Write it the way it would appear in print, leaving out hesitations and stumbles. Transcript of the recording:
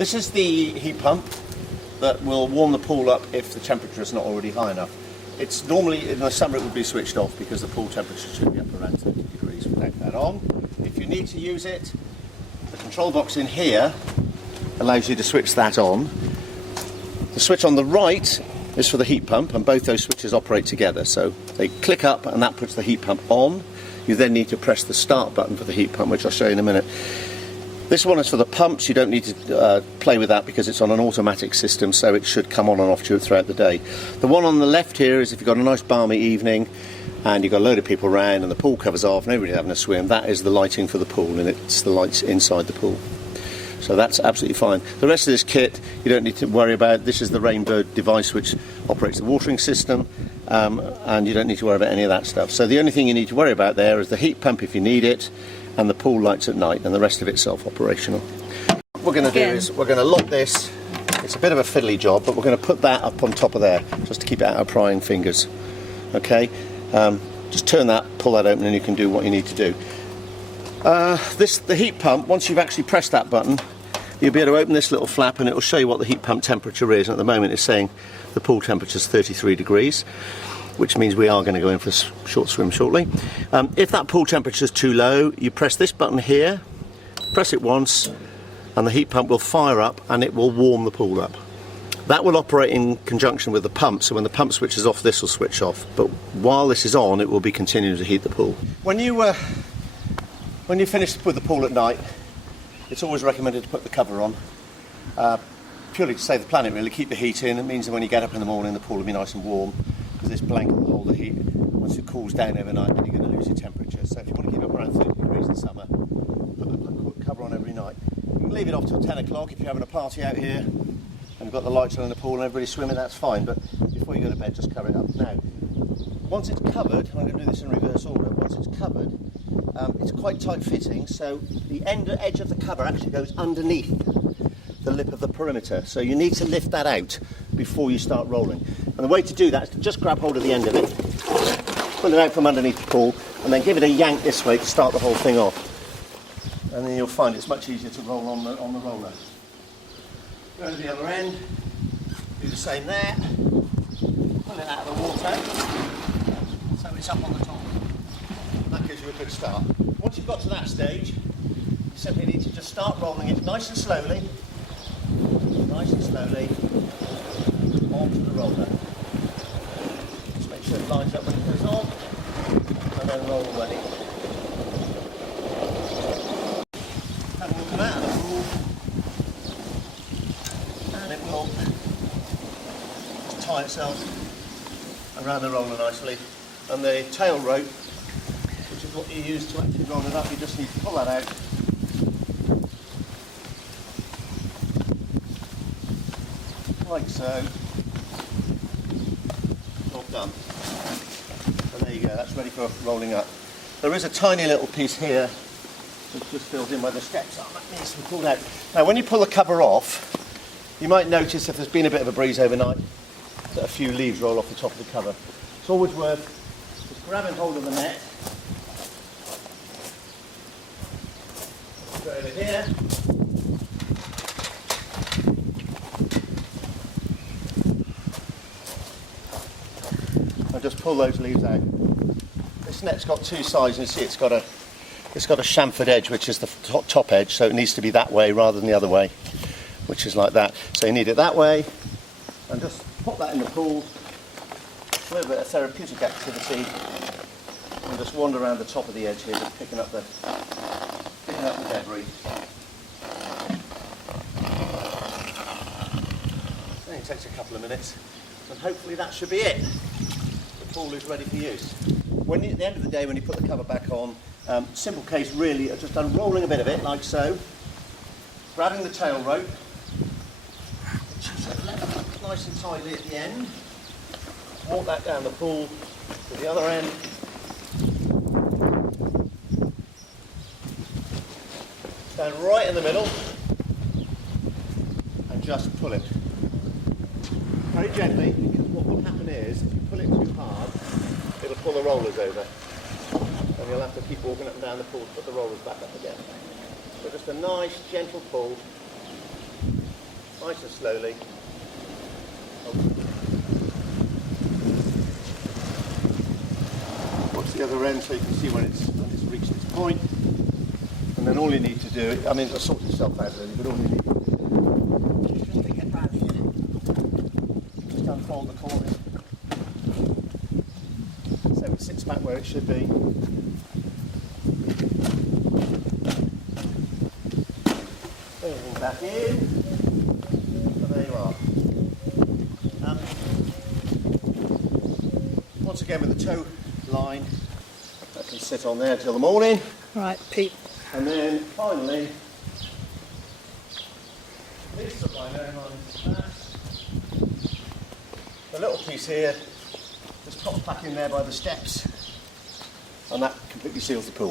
This is the heat pump that will warm the pool up if the temperature is not already high enough. It's normally, in the summer it would be switched off because the pool temperature should be up around 30 degrees without that on. If you need to use it, the control box in here allows you to switch that on. The switch on the right is for the heat pump, and both those switches operate together. So they click up and that puts the heat pump on. You then need to press the start button for the heat pump, which I'll show you in a minute. This one is for the pumps. You don't need to play with that because it's on an automatic system, so it should come on and off throughout the day. The one on the left here is if you've got a nice balmy evening and you've got a load of people around and the pool covers off and everybody's having a swim, that is the lighting for the pool, and it's the lights inside the pool. So that's absolutely fine. The rest of this kit you don't need to worry about. This is the Rainbow device which operates the watering system, and you don't need to worry about any of that stuff. So the only thing you need to worry about there is the heat pump if you need it, and the pool lights at night, and the rest of it's self-operational. What we're going to do is we're going to lock this. It's a bit of a fiddly job, but we're going to put that up on top of there just to keep it out of prying fingers. Okay, just turn that, pull that open, and you can do what you need to do. The heat pump, once you've actually pressed that button, you'll be able to open this little flap and it will show you what the heat pump temperature is. And at the moment it's saying the pool temperature is 33 degrees, which means we are going to go in for a short swim shortly. If that pool temperature is too low, you press this button here, press it once, and the heat pump will fire up and it will warm the pool up. That will operate in conjunction with the pump, so when the pump switches off, this will switch off. But while this is on, it will be continuing to heat the pool. When you finish with the pool at night, it's always recommended to put the cover on, purely to save the planet really, keep the heat in. It means that when you get up in the morning the pool will be nice and warm, because this blanket will hold the heat. Once it cools down overnight, then you're going to lose your temperature. So if you want to keep it around 30 degrees in summer, put the cover on every night. You can leave it off till 10 o'clock if you're having a party out here and you've got the lights on in the pool and everybody's swimming, that's fine, but before you go to bed just cover it up. Now, once it's covered, I'm going to do this in reverse order, once it's covered, it's quite tight fitting, so the edge of the cover actually goes underneath the lip of the perimeter, so you need to lift that out before you start rolling. And the way to do that is to just grab hold of the end of it, pull it out from underneath the pool, and then give it a yank this way to start the whole thing off. And then you'll find it's much easier to roll on the roller. Go to the other end, do the same there, pull it out of the water, so it's up on the top. That gives you a good start. Once you've got to that stage, you simply need to just start rolling it nice and slowly, onto the roller. Just make sure it lines up when it goes on, and then roll away. And we'll come out of the pool, and it will just tie itself around the roller nicely. And the tail rope, which is what you use to actually roll it up, you just need to pull that out. Like so. All done. And there you go, that's ready for rolling up. There is a tiny little piece here which just fills in where the steps are. That needs to be pulled out. Now when you pull the cover off, you might notice if there's been a bit of a breeze overnight that a few leaves roll off the top of the cover. It's always worth just grabbing hold of the net. Put it over here. And just pull those leaves out. This net's got two sides, and you see it's got a chamfered edge, which is the top edge, so it needs to be that way rather than the other way, which is like that. So you need it that way, and just pop that in the pool. A little bit of therapeutic activity, and just wander around the top of the edge here, just picking up the debris. It only takes a couple of minutes, and hopefully that should be it. The pool is ready for use. At the end of the day, when you put the cover back on, simple case really, just unrolling a bit of it, like so, grabbing the tail rope, which is nice and tidy at the end, walk that down the pool to the other end, stand right in the middle, and just pull it. Very gently, because what will happen is, if you pull it too hard, it'll pull the rollers over. And you'll have to keep walking up and down the pool to put the rollers back up again. So just a nice, gentle pull. nice and slowly. Watch the other end so you can see when it's reached its point. And then all you need to do, I mean, it'll sort itself out really, but all you need to do is just to get round here, just unfold the corner, so it sits back where it should be. Everything back in, and there you are. Once again with the toe line, that can sit on there till the morning. Right, Pete. And then finally, this that I know the little piece here just pops back in there by the steps, and that completely seals the pool.